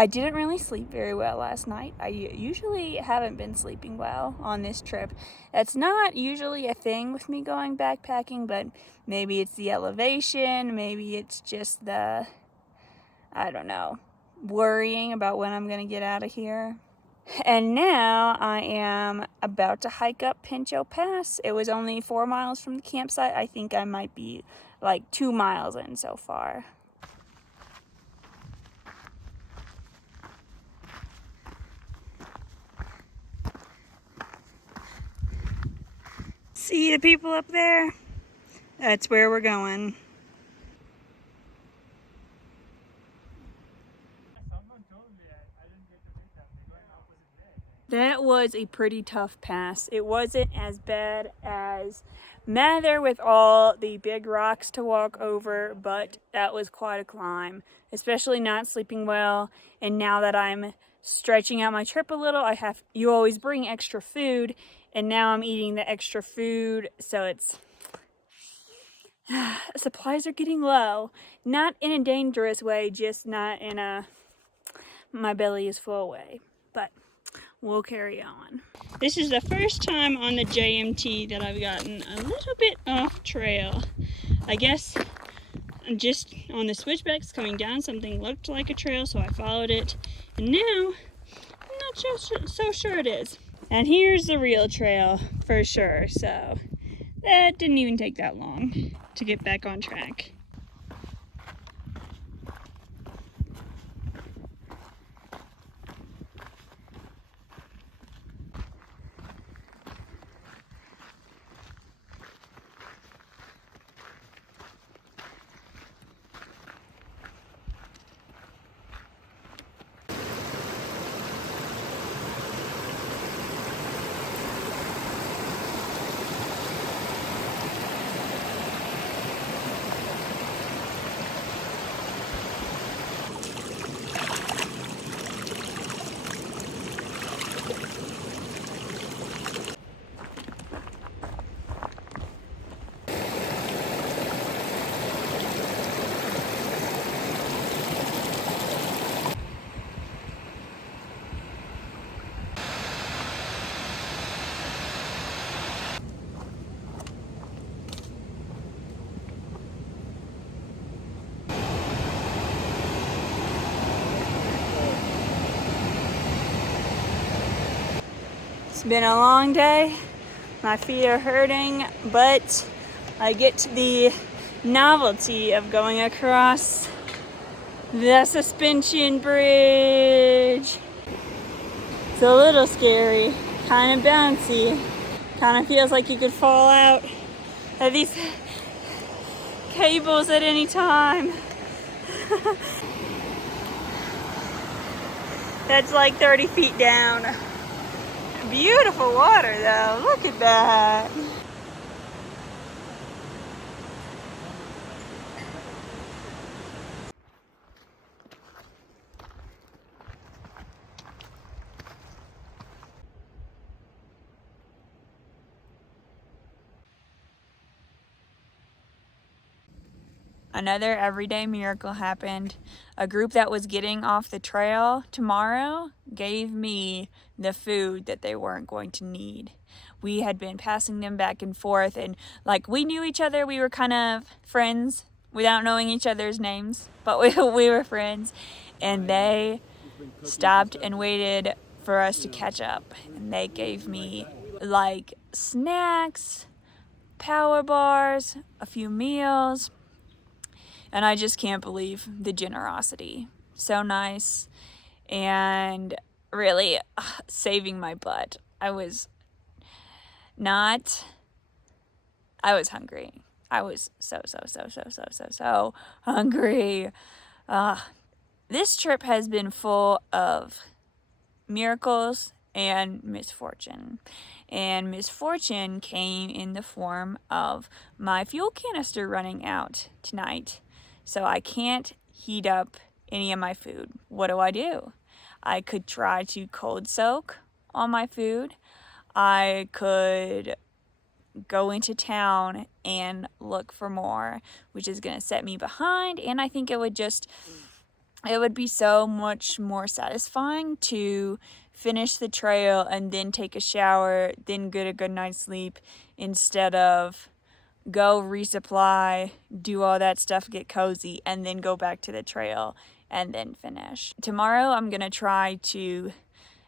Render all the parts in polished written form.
I didn't really sleep very well last night. I usually haven't been sleeping well on this trip. That's not usually a thing with me going backpacking, but maybe it's the elevation, maybe it's just the, I don't know, worrying about when I'm going to get out of here. And now I am about to hike up Pinchot Pass. It was only 4 miles from the campsite. I think I might be like 2 miles in so far. See the people up there? That's where we're going. That was a pretty tough pass. It wasn't as bad as Mather with all the big rocks to walk over, but that was quite a climb, especially not sleeping well. And now that I'm stretching out my trip a little, you always bring extra food, and now I'm eating the extra food, so it's supplies are getting low. Not in a dangerous way, just not in a my belly is full way. But we'll carry on. This is the first time on the JMT that I've gotten a little bit off trail. I guess just on the switchbacks coming down, something looked like a trail, so I followed it. And now, I'm not so sure it is. And here's the real trail for sure, so that didn't even take that long to get back on track. It's been a long day. My feet are hurting, but I get the novelty of going across the suspension bridge. It's a little scary, kind of bouncy. Kind of feels like you could fall out of these cables at any time. That's like 30 feet down. Beautiful water though, look at that. Another everyday miracle happened. A group that was getting off the trail tomorrow gave me the food that they weren't going to need. We had been passing them back and forth, and like we knew each other. We were kind of friends without knowing each other's names, but we were friends. And they stopped and waited for us to catch up. And they gave me like snacks, power bars, a few meals. And I just can't believe the generosity. So nice. And really saving my butt. I was hungry. I was so hungry. This trip has been full of miracles and misfortune. And misfortune came in the form of my fuel canister running out tonight. So I can't heat up any of my food. What do? I could try to cold soak all my food. I could go into town and look for more, which is going to set me behind. And I think it would just it would be so much more satisfying to finish the trail and then take a shower, then get a good night's sleep, instead of go resupply, do all that stuff, get cozy, and then go back to the trail and then finish. Tomorrow I'm gonna try to,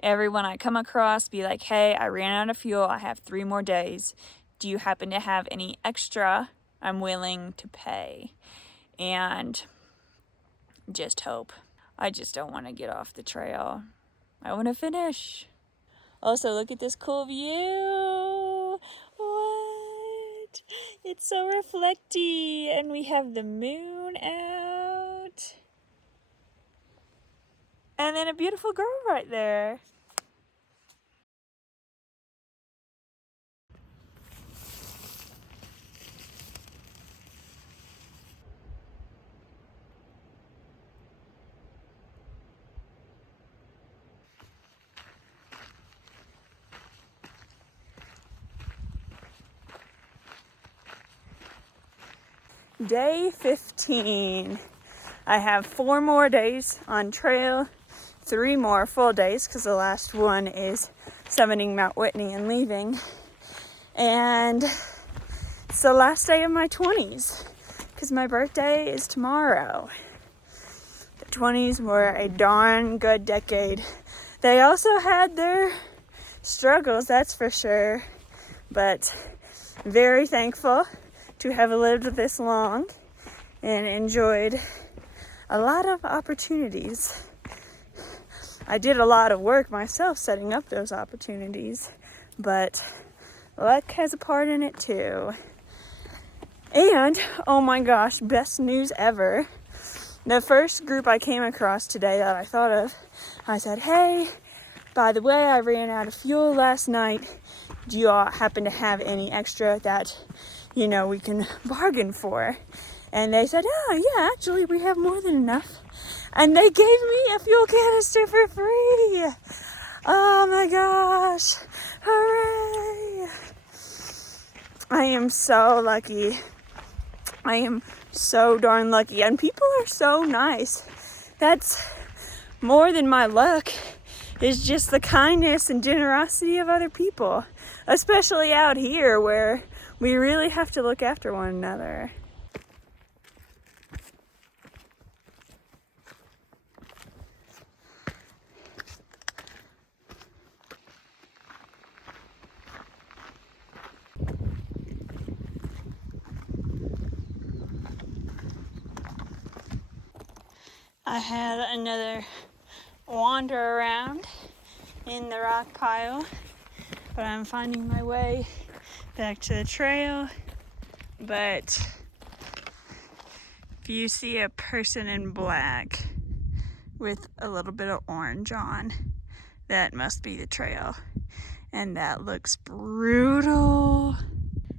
everyone I come across, be like, hey, I ran out of fuel, I have 3 more days. Do you happen to have any extra? I'm willing to pay. And just hope. I just don't want to get off the trail. I want to finish. Also, look at this cool view. What? It's so reflecty, and we have the moon out. And then a beautiful girl right there. Day 15. I have 4 more days on trail, 3 more full days because the last one is summiting Mount Whitney and leaving. And it's the last day of my 20s because my birthday is tomorrow. The 20s were a darn good decade. They also had their struggles, that's for sure, but very thankful to have lived this long and enjoyed a lot of opportunities. I did a lot of work myself setting up those opportunities, but luck has a part in it too. And, oh my gosh, best news ever. The first group I came across today that I thought of, I said, hey, by the way, I ran out of fuel last night. Do you all happen to have any extra that, you know, we can bargain for? And they said, oh yeah, actually we have more than enough. And they gave me a fuel canister for free. Oh my gosh, hooray. I am so lucky. I am so darn lucky. And people are so nice. That's more than my luck. It's just the kindness and generosity of other people. Especially out here where we really have to look after one another. I had another wander around in the rock pile, but I'm finding my way back to the trail. But if you see a person in black with a little bit of orange on, that must be the trail. And that looks brutal.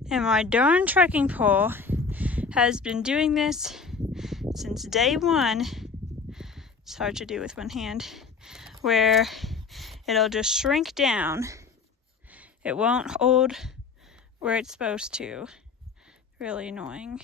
And my darn trekking pole has been doing this since day 1. It's hard to do with one hand, where it'll just shrink down. It won't hold where it's supposed to. Really annoying.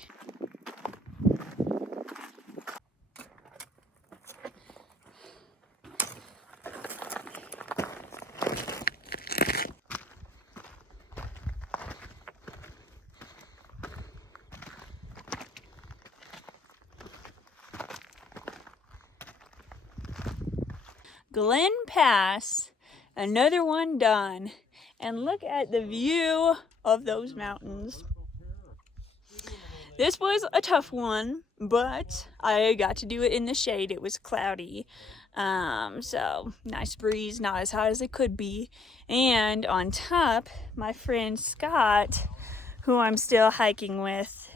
Glen Pass, another one done. And look at the view of those mountains. This was a tough one, but I got to do it in the shade. It was cloudy, so nice breeze, not as hot as it could be. And on top, my friend Scott, who I'm still hiking with,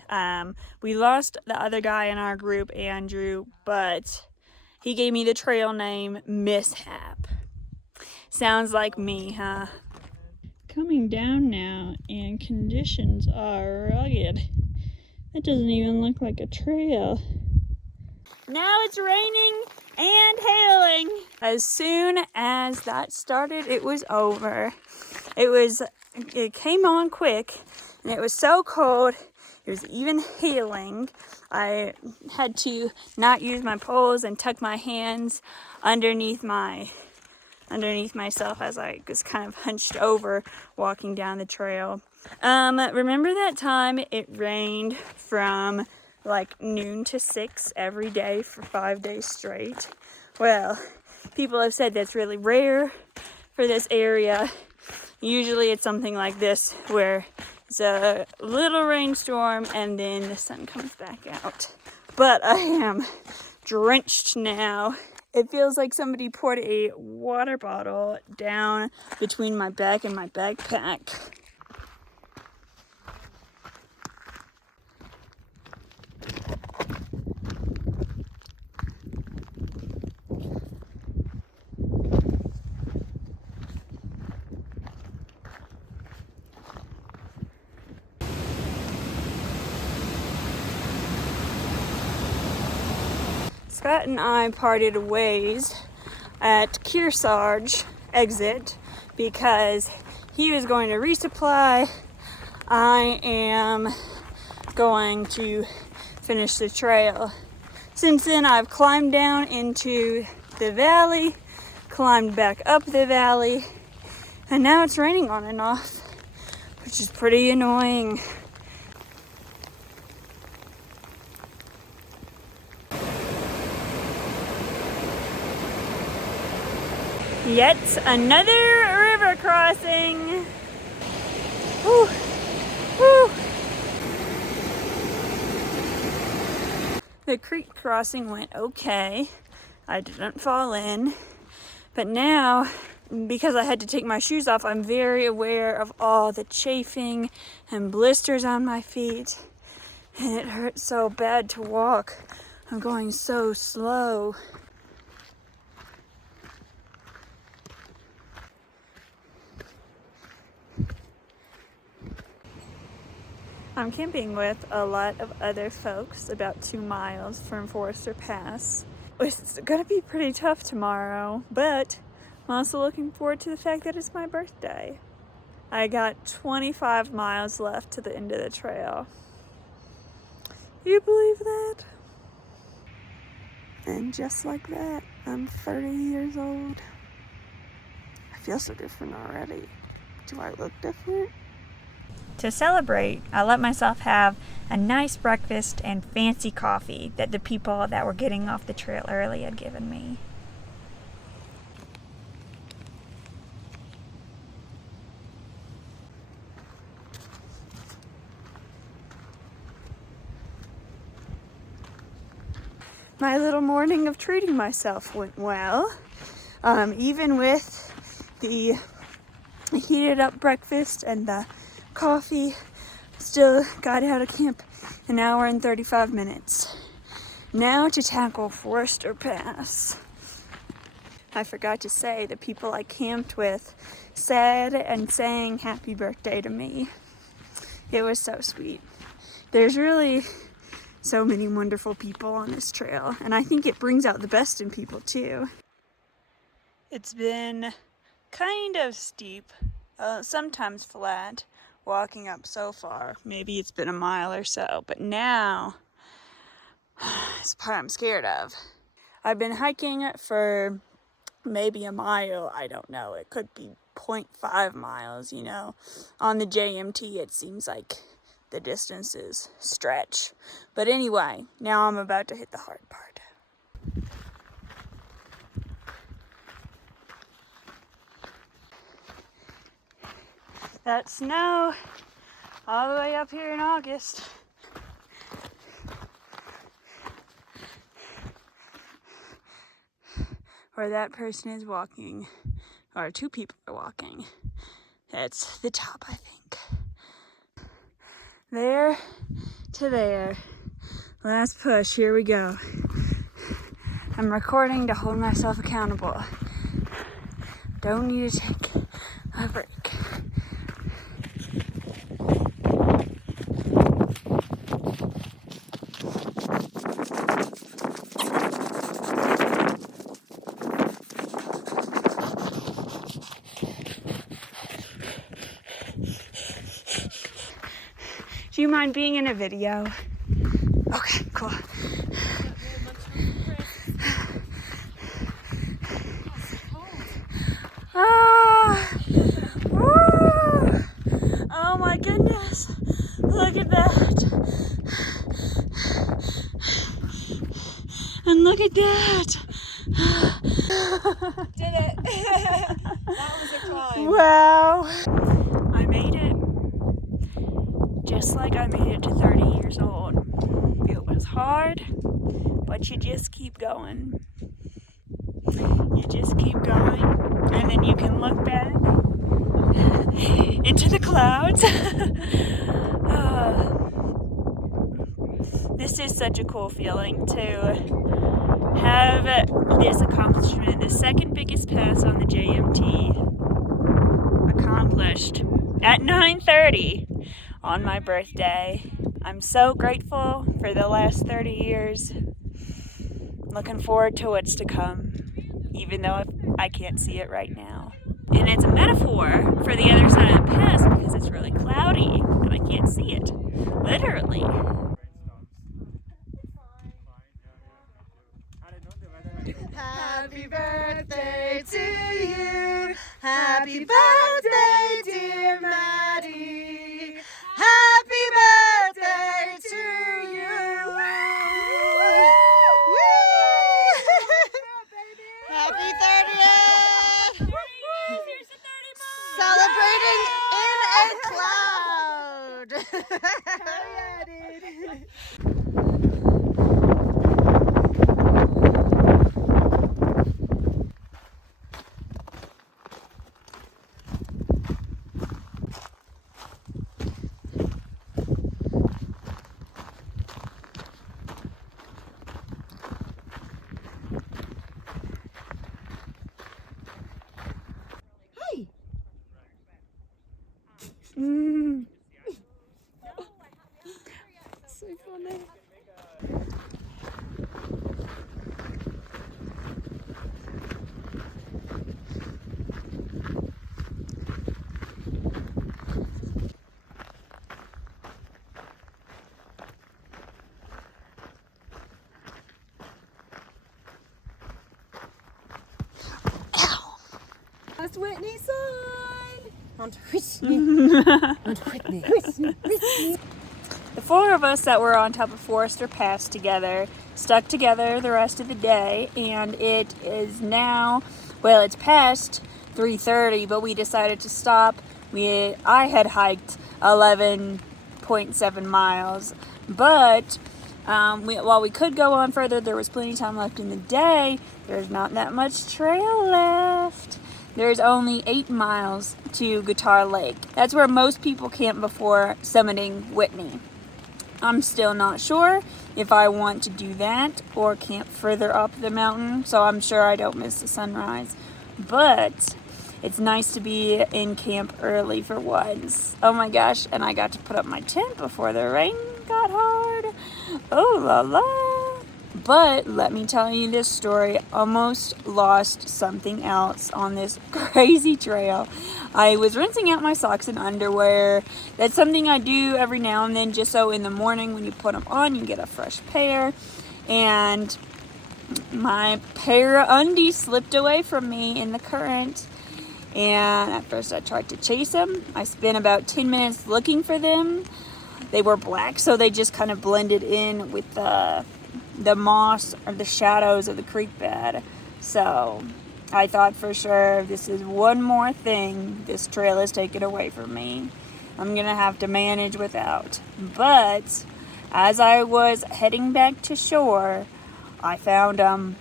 we lost the other guy in our group, Andrew, but he gave me the trail name Mishap. Sounds like me, huh? Coming down now, and conditions are rugged. That doesn't even look like a trail. Now it's raining and hailing. As soon as that started, it was over. It came on quick, and it was so cold. It was even hailing. I had to not use my poles and tuck my hands underneath myself as I was kind of hunched over walking down the trail. Remember that time it rained from like noon to 6 every day for 5 days straight? Well, people have said that's really rare for this area. Usually it's something like this where it's a little rainstorm and then the sun comes back out. But I am drenched now. It feels like somebody poured a water bottle down between my back and my backpack. Scott and I parted ways at Kearsarge exit because he was going to resupply. I am going to finish the trail. Since then, I've climbed down into the valley, climbed back up the valley, and now it's raining on and off, which is pretty annoying. Yet another river crossing. Whew. Whew. The creek crossing went okay. I didn't fall in. But now, because I had to take my shoes off, I'm very aware of all the chafing and blisters on my feet. And it hurts so bad to walk. I'm going so slow. I'm camping with a lot of other folks about 2 miles from Forrester Pass. It's gonna be pretty tough tomorrow, but I'm also looking forward to the fact that it's my birthday. I got 25 miles left to the end of the trail. You believe that? And just like that, I'm 30 years old. I feel so different already. Do I look different? To celebrate, I let myself have a nice breakfast and fancy coffee that the people that were getting off the trail early had given me. My little morning of treating myself went well. Even with the heated up breakfast and the coffee, still got out of camp an hour and 35 minutes. Now to tackle Forrester Pass. I forgot to say the people I camped with said and sang happy birthday to me. It was so sweet. There's really so many wonderful people on this trail, and I think it brings out the best in people too. It's been kind of steep, sometimes flat, walking up so far. Maybe it's been a mile or so, but now it's the part I'm scared of. I've been hiking for maybe a mile, I don't know. It could be 0.5 miles, you know. On the JMT, it seems like the distances stretch. But anyway, now I'm about to hit the hard part. That snow all the way up here in August. Where that person is walking, or 2 people are walking. That's the top, I think. There to there. Last push, here we go. I'm recording to hold myself accountable. Don't need to take a break. Do you mind being in a video? Okay, cool. Ah, woo. Oh my goodness, look at that. And look at that. Did it. That was a climb. Wow. I made it. Just like I made it to 30 years old. It was hard, but you just keep going. You just keep going, and then you can look back into the clouds. This is such a cool feeling to have this accomplishment, the second biggest pass on the JMT, accomplished at 9:30 on my birthday. I'm so grateful for the last 30 years. Looking forward to what's to come, even though I can't see it right now. And it's a metaphor for the other side of the pass because it's really cloudy and I can't see it. Literally. Happy birthday to you. Happy birthday, dear Maddie. Happy birthday to you. Woo! Happy 30th. Here's the 30 Celebrating in a cloud. Hell yeah, dude. So funny. That's Whitney's sign. On to Whitney. On to Whitney. The four of us that were on top of Forrester Pass together stuck together the rest of the day, and it is now, well, it's past 3:30, but we decided to stop. I had hiked 11.7 miles, but while we could go on further, there was plenty of time left in the day. There's not that much trail left. There's only 8 miles to Guitar Lake. That's where most people camp before summiting Whitney. I'm still not sure if I want to do that or camp further up the mountain, so I'm sure I don't miss the sunrise. But it's nice to be in camp early for once. Oh my gosh, and I got to put up my tent before the rain got hard. Oh la la. But let me tell you this story. Almost lost something else on this crazy trail. I was rinsing out my socks and underwear. That's something I do every now and then, just so in the morning when you put them on, you get a fresh pair. And my pair of undies slipped away from me in the current. And at first I tried to chase them. I spent about 10 minutes looking for them. They were black, so they just kind of blended in with the moss or the shadows of the creek bed. So I thought for sure, this is one more thing this trail is taken away from me. I'm gonna have to manage without. But as I was heading back to shore, I found them.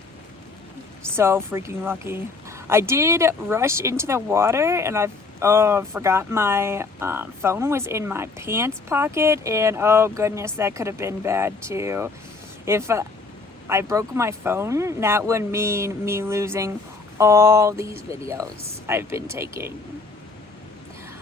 So freaking lucky. I did rush into the water, and I forgot my phone was in my pants pocket, and oh goodness, that could have been bad too. If I broke my phone, that would mean me losing all these videos I've been taking.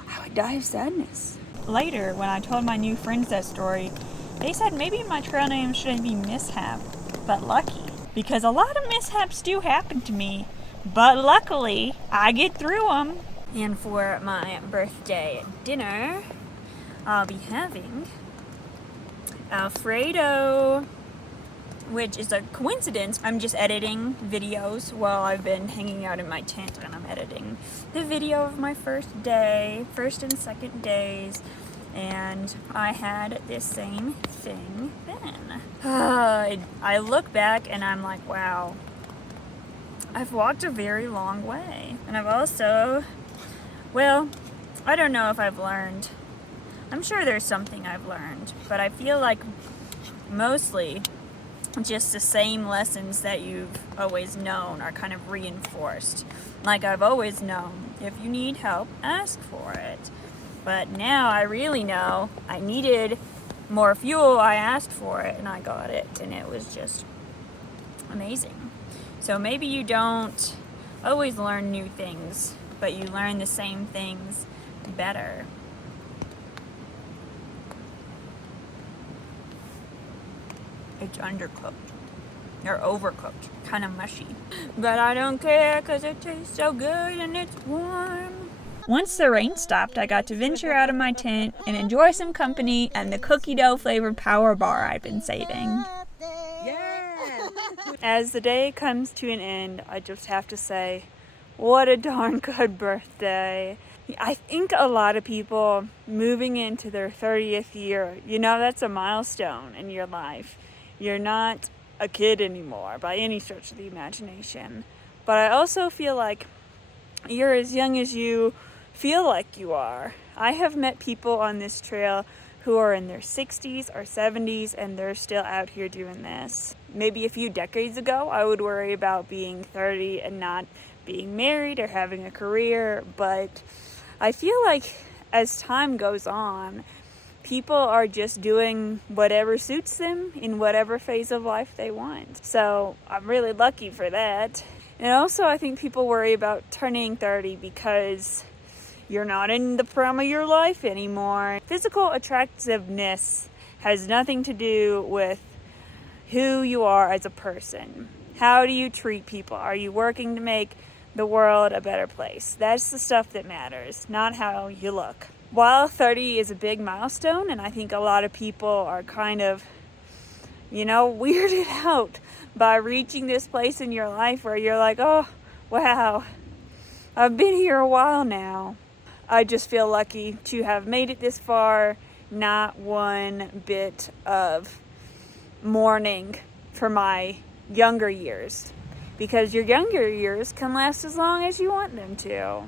I would die of sadness. Later, when I told my new friends that story, they said maybe my trail name shouldn't be Mishap, but Lucky. Because a lot of mishaps do happen to me, but luckily, I get through them. And for my birthday dinner, I'll be having Alfredo, which is a coincidence. I'm just editing videos while I've been hanging out in my tent, and I'm editing the video of my first and second days, and I had this same thing then. I look back and I'm like, wow, I've walked a very long way. And I've also, well, I don't know if I've learned. I'm sure there's something I've learned, but I feel like mostly just the same lessons that you've always known are kind of reinforced. Like I've always known, if you need help, ask for it. But now I really know I needed more fuel, I asked for it, and I got it, and it was just amazing. So maybe you don't always learn new things, but you learn the same things better. It's undercooked or overcooked, kind of mushy, but I don't care because it tastes so good and it's warm. Once the rain stopped, I got to venture out of my tent and enjoy some company and the cookie dough flavored power bar I've been saving. Yeah. As the day comes to an end, I just have to say, what a darn good birthday. I think a lot of people moving into their 30th year, that's a milestone in your life. You're not a kid anymore by any stretch of the imagination. But I also feel like you're as young as you feel like you are. I have met people on this trail who are in their 60s or 70s and they're still out here doing this. Maybe a few decades ago, I would worry about being 30 and not being married or having a career, but I feel like as time goes on, people are just doing whatever suits them in whatever phase of life they want. So I'm really lucky for that. And also I think people worry about turning 30 because you're not in the prime of your life anymore. Physical attractiveness has nothing to do with who you are as a person. How do you treat people? Are you working to make the world a better place? That's the stuff that matters, not how you look. While 30 is a big milestone, and I think a lot of people are kind of, weirded out by reaching this place in your life where you're like, oh, wow, I've been here a while now. I just feel lucky to have made it this far, not one bit of mourning for my younger years, because your younger years can last as long as you want them to.